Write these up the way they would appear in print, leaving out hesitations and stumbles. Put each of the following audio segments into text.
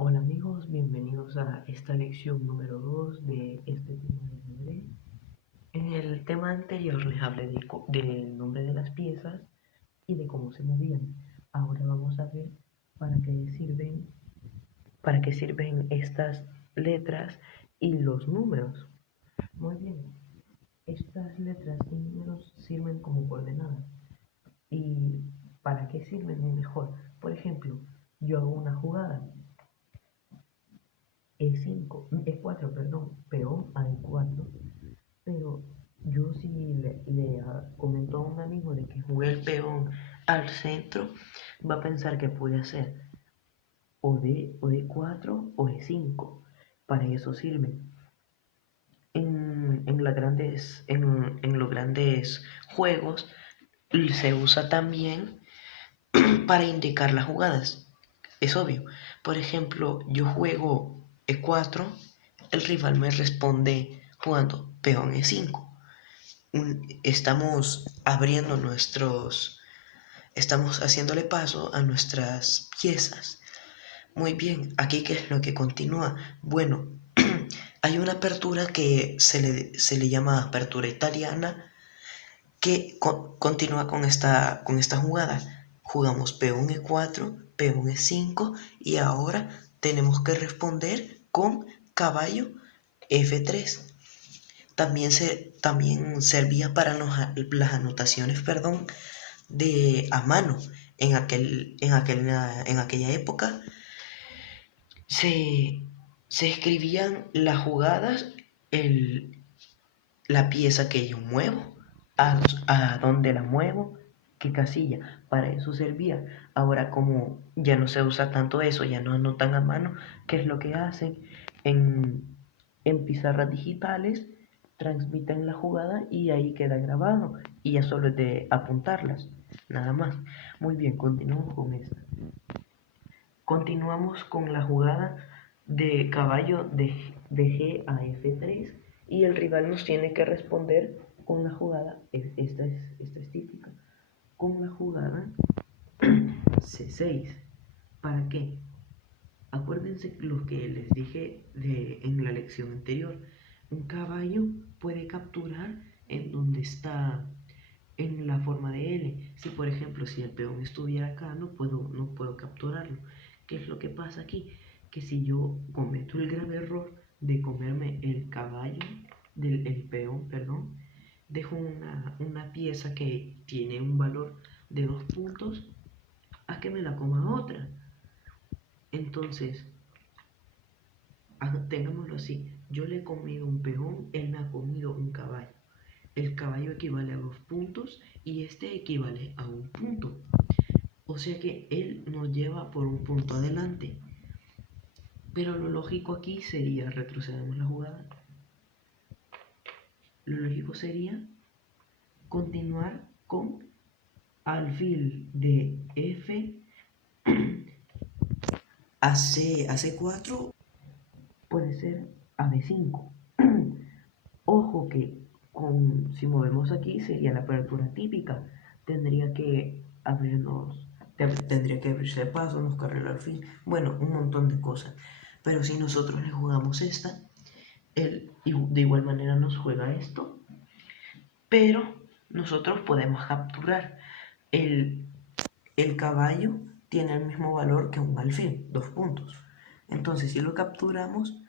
Hola amigos, bienvenidos a esta lección número 2 de este tema de ajedrez. En el tema anterior les hablé del nombre de las piezas y de cómo se movían. Ahora vamos a ver para qué sirven estas letras y los números. Muy bien, estas letras y números sirven como coordenadas. ¿Y para qué sirven mejor? Por ejemplo, yo hago una jugada E4, perdón, peón a E4, pero yo si le comento a un amigo de que jugué el peón al centro, va a pensar que puede hacer o D4 o E5. Para eso sirve. En los grandes juegos se usa también para indicar las jugadas. Es obvio. Por ejemplo, yo juego E4, el rival me responde jugando peón E5. Estamos abriendo estamos haciéndole paso a nuestras piezas. Muy bien, aquí qué es lo que continúa. Bueno, hay una apertura que se le llama apertura italiana que continúa con esta jugada. Jugamos peón E4, peón E5 y ahora tenemos que responder con caballo F3. También servía para las anotaciones, perdón, de a mano. En aquella época se, se escribían las jugadas, el, la pieza que yo muevo, a dónde la muevo, qué casilla. Para eso servía. Ahora como ya no se usa tanto eso, ya no anotan a mano, ¿qué es lo que hacen? En, en pizarras digitales transmiten la jugada y ahí queda grabado y ya solo es de apuntarlas, nada más. Muy bien, continuamos con esta. Continuamos con la jugada de caballo de G a F3 y el rival nos tiene que responder con la jugada, esta es típica, con la jugada C6. ¿Para qué? Acuérdense lo que les dije en la lección anterior. Un caballo puede capturar en donde está en la forma de L. Si por ejemplo, si el peón estuviera acá, no puedo capturarlo. ¿Qué es lo que pasa aquí? Que si yo cometo el grave error de comerme el caballo, el peón, perdón, dejo una pieza que tiene un valor de 2 puntos a que me la coma otra. Entonces, tengámoslo así, yo le he comido un peón, él me ha comido un caballo. El caballo equivale a 2 puntos y este equivale a 1 punto. O sea que él nos lleva por 1 punto adelante. Pero lo lógico aquí sería, retrocedamos la jugada, lo lógico sería continuar con alfil de F a C4, puede ser a D5. Ojo que si movemos aquí sería la apertura típica. Tendría que tendría que abrirse paso, nos carga el alfil, bueno, un montón de cosas. Pero si nosotros le jugamos esta, él de igual manera nos juega esto, pero nosotros podemos capturar. El, el caballo tiene el mismo valor que un alfil, 2 puntos. Entonces, si lo capturamos,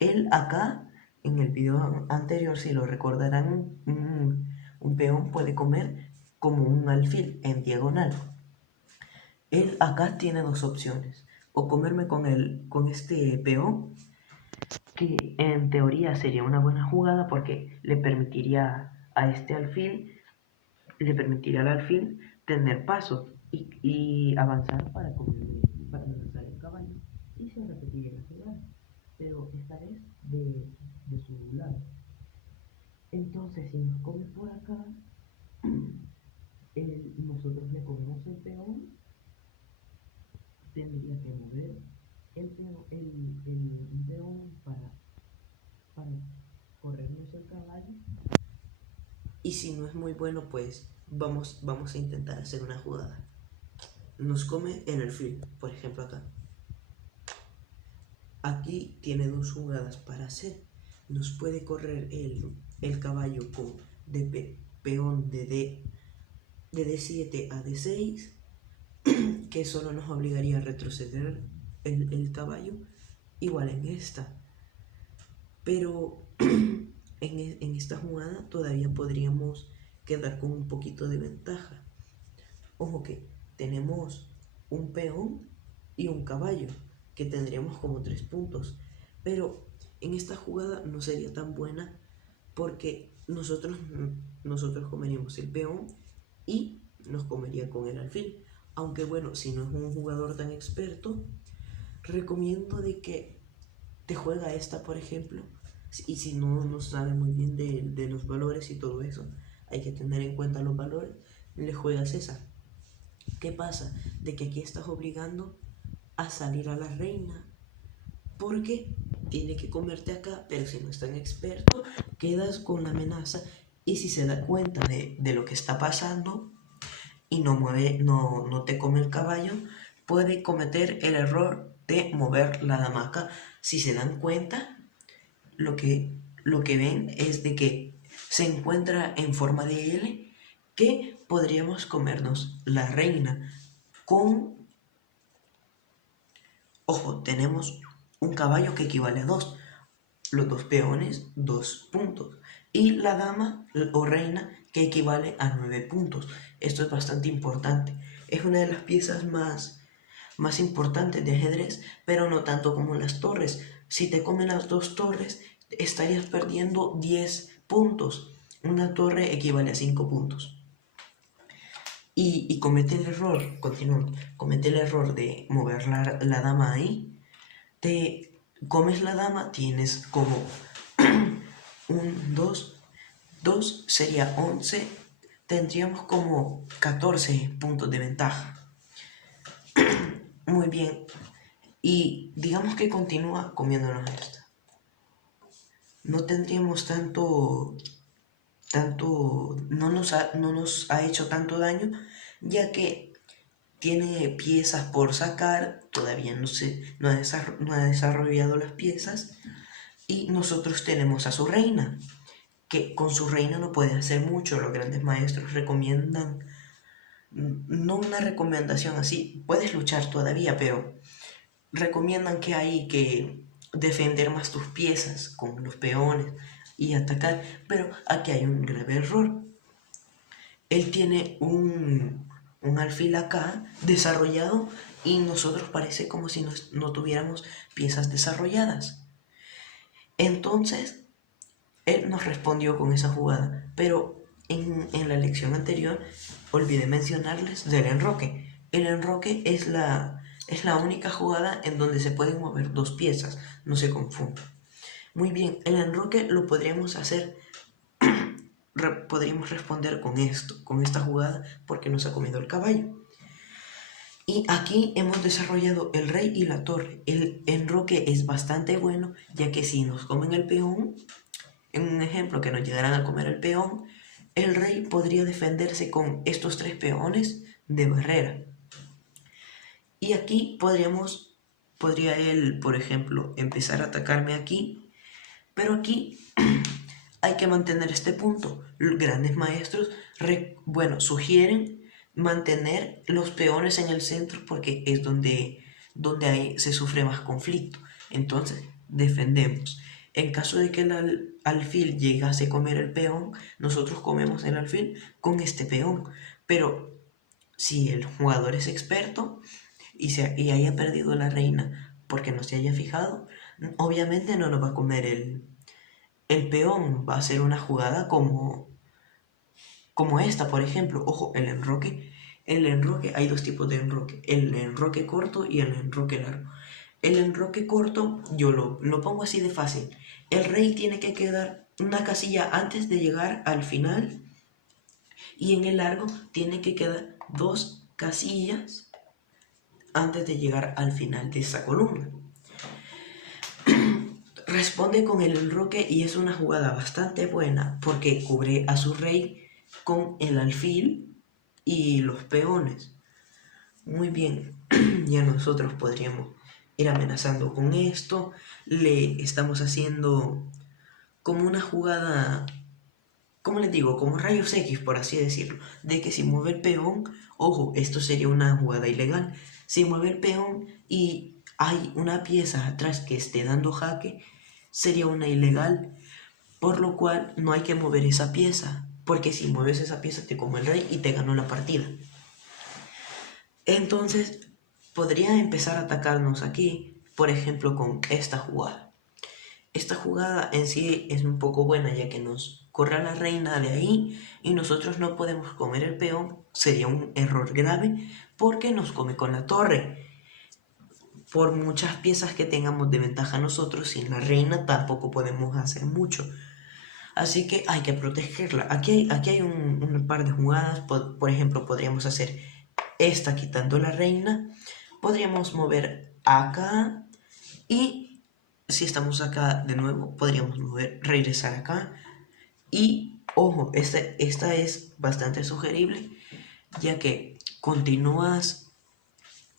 él acá, en el video anterior, si lo recordarán, un peón puede comer como un alfil en diagonal. Él acá tiene dos opciones: o comerme con este peón, que en teoría sería una buena jugada porque le permitiría al alfil tener paso y avanzar para lanzar el caballo y se repetiría la jugada, pero esta vez de su lado. Entonces, si nos come por acá, nosotros le comemos el peón, tendría que mover el peón para corrernos el caballo. Y si no es muy bueno, pues vamos a intentar hacer una jugada. Nos come el alfil, por ejemplo acá. aquí tiene dos jugadas para hacer. Nos puede correr el caballo con peón de D7 a D6, que solo nos obligaría a retroceder el caballo, igual en esta. Pero en esta jugada todavía podríamos quedar con un poquito de ventaja. Ojo que tenemos un peón y un caballo, que tendríamos como 3 puntos. Pero en esta jugada no sería tan buena porque nosotros comeríamos el peón y nos comería con el alfil. Aunque bueno, si no es un jugador tan experto, recomiendo de que te juega esta, por ejemplo. Y si no sabe muy bien de los valores y todo eso, hay que tener en cuenta los valores, le juegas esa. ¿Qué pasa? De que aquí estás obligando a salir a la reina, porque tiene que comerte acá, pero si no es tan experto, quedas con la amenaza. Y si se da cuenta de lo que está pasando y no te come el caballo, puede cometer el error de mover la dama acá. Si se dan cuenta, lo que ven es de que se encuentra en forma de L, que podríamos comernos la reina con... Ojo, tenemos un caballo que equivale a 2, los 2 peones, 2 puntos, y la dama o reina que equivale a 9 puntos. Esto es bastante importante. Es una de las piezas más importantes de ajedrez, pero no tanto como las torres. Si te comen las 2 torres, estarías perdiendo 10 puntos. Una torre equivale a 5 puntos. Y comete el error, comete el error de mover la dama ahí. Te comes la dama, tienes como 2 sería 11, tendríamos como 14 puntos de ventaja. Muy bien, y digamos que continúa comiéndonos esta. No tendríamos no nos ha hecho tanto daño, ya que tiene piezas por sacar, todavía no ha desarrollado las piezas, y nosotros tenemos a su reina, que con su reina no puede hacer mucho. Los grandes maestros recomiendan, no una recomendación así, puedes luchar todavía, pero recomiendan que hay que defender más tus piezas con los peones y atacar. Pero aquí hay un grave error. Él tiene un alfil acá desarrollado y nosotros parece como si no tuviéramos piezas desarrolladas. Entonces, él nos respondió con esa jugada, pero en la lección anterior olvidé mencionarles del enroque. El enroque es la única jugada en donde se pueden mover 2 piezas, no se confundan. Muy bien, el enroque lo podríamos hacer, podríamos responder con esta jugada, porque nos ha comido el caballo. Y aquí hemos desarrollado el rey y la torre. El enroque es bastante bueno, ya que si nos comen el peón, en un ejemplo que nos llegaran a comer el peón, el rey podría defenderse con estos 3 peones de barrera. Y aquí podría él, por ejemplo, empezar a atacarme aquí, pero aquí hay que mantener este punto. Los grandes maestros, sugieren mantener los peones en el centro porque es donde se sufre más conflicto. Entonces, defendemos. En caso de que el alfil llegase a comer el peón, nosotros comemos el alfil con este peón. Pero si el jugador es experto y haya perdido la reina porque no se haya fijado, obviamente no nos va a comer el peón. Va a ser una jugada como esta, por ejemplo. Ojo, el enroque, hay 2 tipos de enroque: el enroque corto y el enroque largo. El enroque corto yo lo pongo así de fácil. El rey tiene que quedar una casilla antes de llegar al final, y en el largo tiene que quedar 2 casillas antes de llegar al final de esa columna. Responde con el enroque y es una jugada bastante buena porque cubre a su rey con el alfil y los peones. Muy bien, ya nosotros podríamos ir amenazando con esto. Le estamos haciendo como una jugada, ¿cómo les digo? Como rayos X, por así decirlo. De que si mueve el peón, ojo, esto sería una jugada ilegal. Si mueve el peón y hay una pieza atrás que esté dando jaque, sería una ilegal. Por lo cual no hay que mover esa pieza. Porque si mueves esa pieza te come el rey y te ganó la partida. Entonces podría empezar a atacarnos aquí, por ejemplo, con esta jugada. Esta jugada en sí es un poco buena, ya que nos corre a la reina de ahí y nosotros no podemos comer el peón. Sería un error grave porque nos come con la torre. Por muchas piezas que tengamos de ventaja nosotros, sin la reina tampoco podemos hacer mucho. Así que hay que protegerla. Aquí hay un par de jugadas. Por ejemplo, podríamos hacer esta quitando la reina. Podríamos mover acá. Y si estamos acá de nuevo, podríamos regresar acá. Y ojo, esta es bastante sugerible, ya que continúas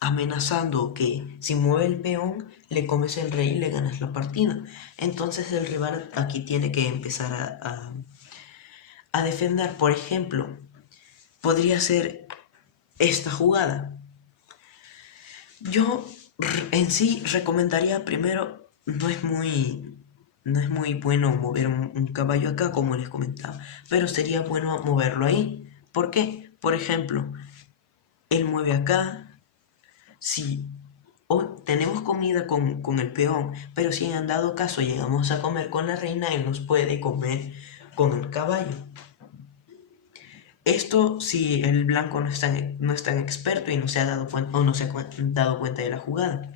amenazando que si mueve el peón, le comes el rey y le ganas la partida. Entonces el rival aquí tiene que empezar a defender. Por ejemplo, podría ser esta jugada. Yo en sí recomendaría primero, no es muy bueno mover un caballo acá, como les comentaba, pero sería bueno moverlo ahí. ¿Por qué? Por ejemplo, él mueve acá. Si tenemos comida con el peón, pero si en dado caso llegamos a comer con la reina, él nos puede comer con el caballo. Esto si el blanco no es tan experto y no se ha dado cuenta o no se ha dado cuenta de la jugada.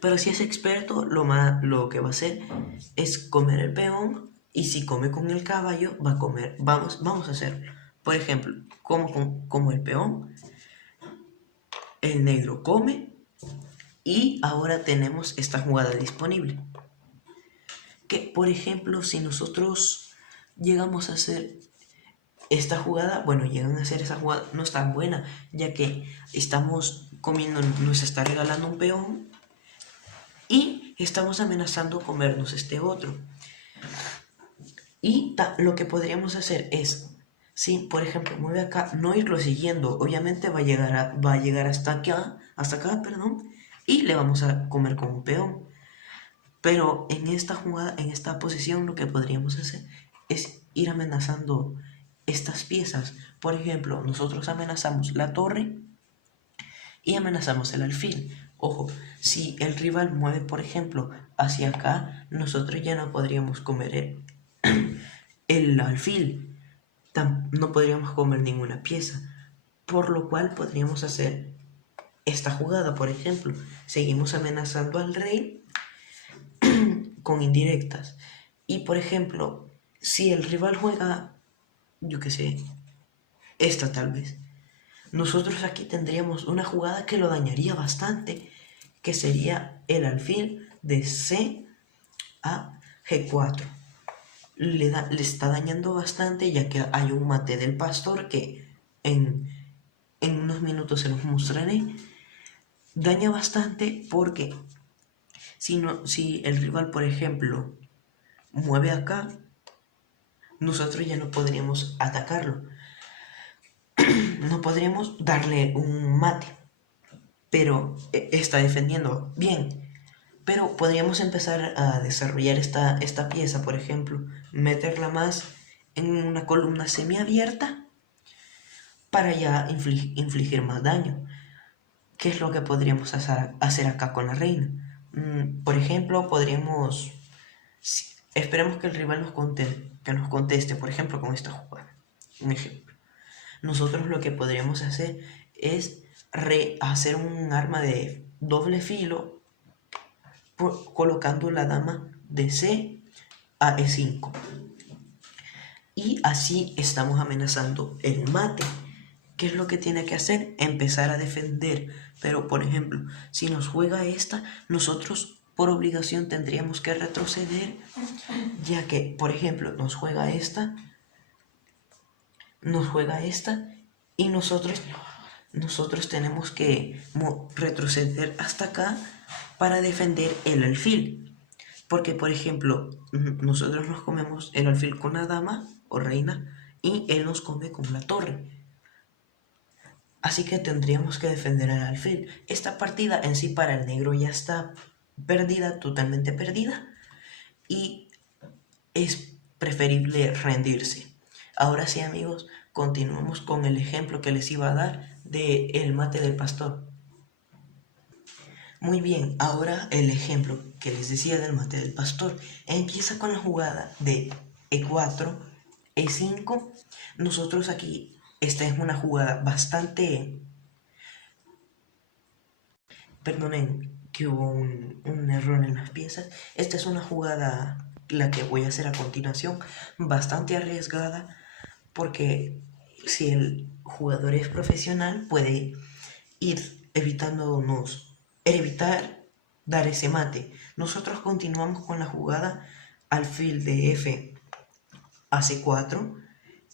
Pero si es experto, lo que va a hacer es comer el peón, y si come con el caballo, va a comer. Vamos a hacerlo. Por ejemplo, como el peón, el negro come. Y ahora tenemos esta jugada disponible. Que, por ejemplo, si nosotros llegamos a hacer esta jugada, bueno, llegan a hacer esa jugada, no es tan buena, ya que estamos comiendo, nos está regalando un peón y estamos amenazando comernos este otro. Y lo que podríamos hacer es, si por ejemplo mueve acá, no irlo siguiendo, obviamente va a llegar hasta acá, perdón, y le vamos a comer con un peón. Pero en esta jugada, en esta posición, lo que podríamos hacer es ir amenazando estas piezas. Por ejemplo, nosotros amenazamos la torre y amenazamos el alfil. Ojo, si el rival mueve, por ejemplo, hacia acá, nosotros ya no podríamos comer el alfil. No podríamos comer ninguna pieza. Por lo cual podríamos hacer esta jugada, por ejemplo. Seguimos amenazando al rey con indirectas. Y por ejemplo, si el rival juega, yo qué sé, esta tal vez, nosotros aquí tendríamos una jugada que lo dañaría bastante, que sería el alfil de C a G4. Le está dañando bastante, ya que hay un mate del pastor que en unos minutos se los mostraré. Daña bastante porque si el rival, por ejemplo, mueve acá, nosotros ya no podríamos atacarlo. No podríamos darle un mate, pero está defendiendo bien. Pero podríamos empezar a desarrollar esta pieza, por ejemplo, meterla más en una columna semiabierta para ya infligir más daño. ¿Qué es lo que podríamos hacer acá con la reina? Por ejemplo, podríamos... esperemos que el rival nos conteste, por ejemplo, con esta jugada. Un ejemplo. Nosotros lo que podríamos hacer es hacer un arma de doble filo colocando la dama de C a E5. Y así estamos amenazando el mate. ¿Qué es lo que tiene que hacer? Empezar a defender. Pero, por ejemplo, si nos juega esta, nosotros por obligación tendríamos que retroceder, ya que, por ejemplo, nos juega esta y nosotros tenemos que retroceder hasta acá para defender el alfil. Porque, por ejemplo, nosotros nos comemos el alfil con la dama o reina y él nos come con la torre. Así que tendríamos que defender el alfil. Esta partida en sí para el negro ya está perdida, totalmente perdida. Y es preferible rendirse. Ahora sí, amigos, continuamos con el ejemplo que les iba a dar de el mate del pastor. Muy bien, ahora el ejemplo que les decía del mate del pastor empieza con la jugada de E4, E5. Nosotros aquí, esta es una jugada bastante... Perdonen que hubo un error en las piezas. Esta es una jugada, la que voy a hacer a continuación, bastante arriesgada, porque si el jugador es profesional puede ir evitar dar ese mate. Nosotros continuamos con la jugada alfil de F a C4,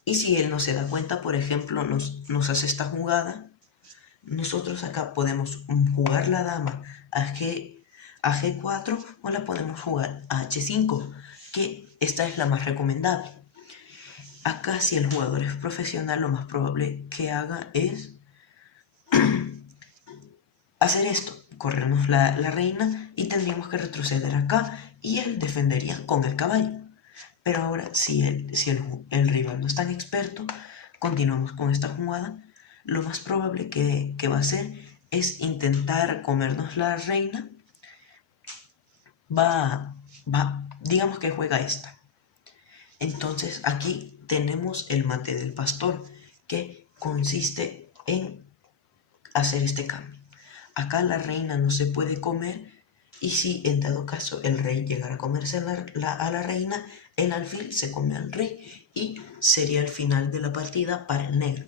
y si él no se da cuenta, por ejemplo, nos hace esta jugada, nosotros acá podemos jugar la dama a G4 o la podemos jugar a H5, que esta es la más recomendable. Acá, si el jugador es profesional, lo más probable que haga es hacer esto, corrernos la reina y tendríamos que retroceder acá y él defendería con el caballo. Pero ahora, si el rival no es tan experto, continuamos con esta jugada. Lo más probable que va a hacer es intentar comernos la reina. Digamos que juega esta. Entonces aquí tenemos el mate del pastor, que consiste en hacer este cambio. Acá la reina no se puede comer, y si en dado caso el rey llegara a comerse a la reina, el alfil se come al rey y sería el final de la partida para el negro.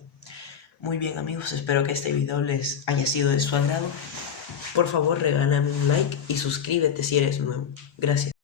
Muy bien, amigos, espero que este video les haya sido de su agrado. Por favor, regálame un like y suscríbete si eres nuevo. Gracias.